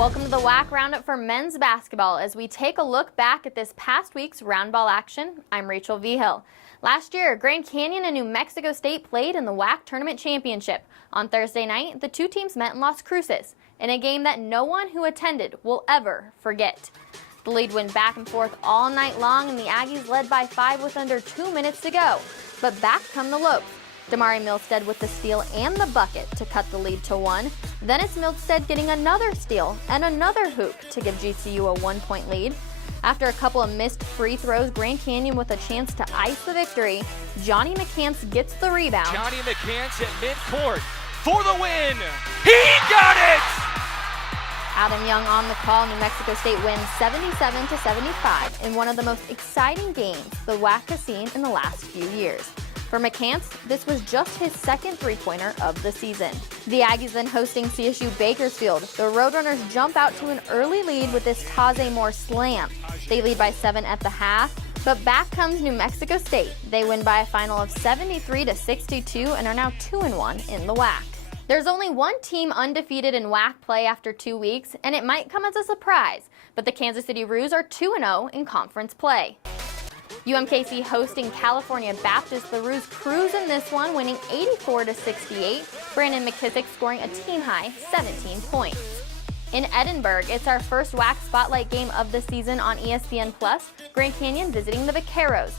Welcome to the WAC Roundup for men's basketball as we take a look back at this past week's round ball action. I'm Rachel Vigil. Last year, Grand Canyon and New Mexico State played in the WAC Tournament Championship. On Thursday night, the two teams met in Las Cruces in a game that no one who attended will ever forget. The lead went back and forth all night long, and the Aggies led by 5 with under 2 minutes to go. But back come the Lopes. Damari Milstead with the steal and the bucket to cut the lead to 1. Then it's Milstead getting another steal and another hoop to give GCU a 1-point lead. After a couple of missed free throws, Grand Canyon with a chance to ice the victory. Johnny McCants gets the rebound. Johnny McCants at midcourt for the win. He got it! Adam Young on the call. New Mexico State wins 77-75 in one of the most exciting games the WAC has seen in the last few years. For McCants, this was just his second three-pointer of the season. The Aggies then hosting CSU Bakersfield. The Roadrunners jump out to an early lead with this Taze Moore slam. They lead by 7 at the half, but back comes New Mexico State. They win by a final of 73-62 and are now 2-1 in the WAC. There's only one team undefeated in WAC play after 2 weeks, and it might come as a surprise, but the Kansas City Roos are 2-0 in conference play. UMKC hosting California Baptist. The Roos cruise in this one, winning 84-68. Brandon McKissick scoring a team-high 17 points. In Edinburgh, it's our first WAC Spotlight game of the season on ESPN+. Grand Canyon visiting the Vaqueros.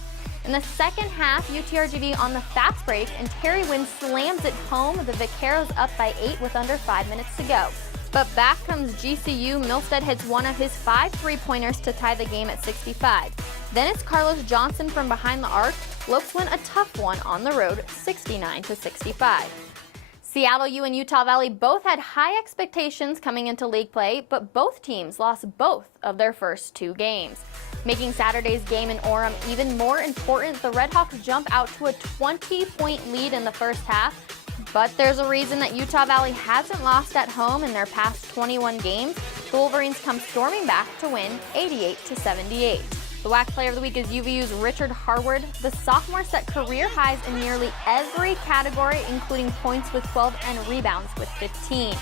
In the second half, UTRGV on the fast break, and Terry Wynn slams it home. The Vaqueros up by 8 with under 5 minutes to go. But back comes GCU. Milstead hits one of his 5 three-pointers to tie the game at 65. Then it's Carlos Johnson from behind the arc. Lopes win a tough one on the road, 69-65. Seattle U and Utah Valley both had high expectations coming into league play, but both teams lost both of their first 2 games. Making Saturday's game in Orem even more important, the Redhawks jump out to a 20-point lead in the first half. But there's a reason that Utah Valley hasn't lost at home in their past 21 games. The Wolverines come storming back to win 88-78. The WAC Player of the Week is UVU's Richard Harward. The sophomore set career highs in nearly every category, including points with 12 and rebounds with 15.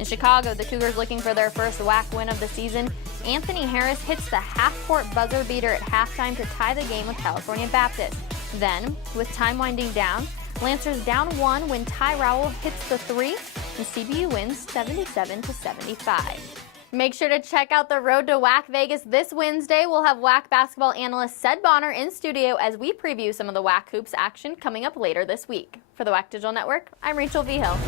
In Chicago, the Cougars looking for their first WAC win of the season. Anthony Harris hits the half-court buzzer beater at halftime to tie the game with California Baptist. Then, with time winding down, Lancers down 1 when Ty Rowell hits the 3, and CBU wins 77-75. Make sure to check out the Road to WAC Vegas this Wednesday. We'll have WAC basketball analyst Sed Bonner in studio as we preview some of the WAC Hoops action coming up later this week. For the WAC Digital Network, I'm Rachel Vigil.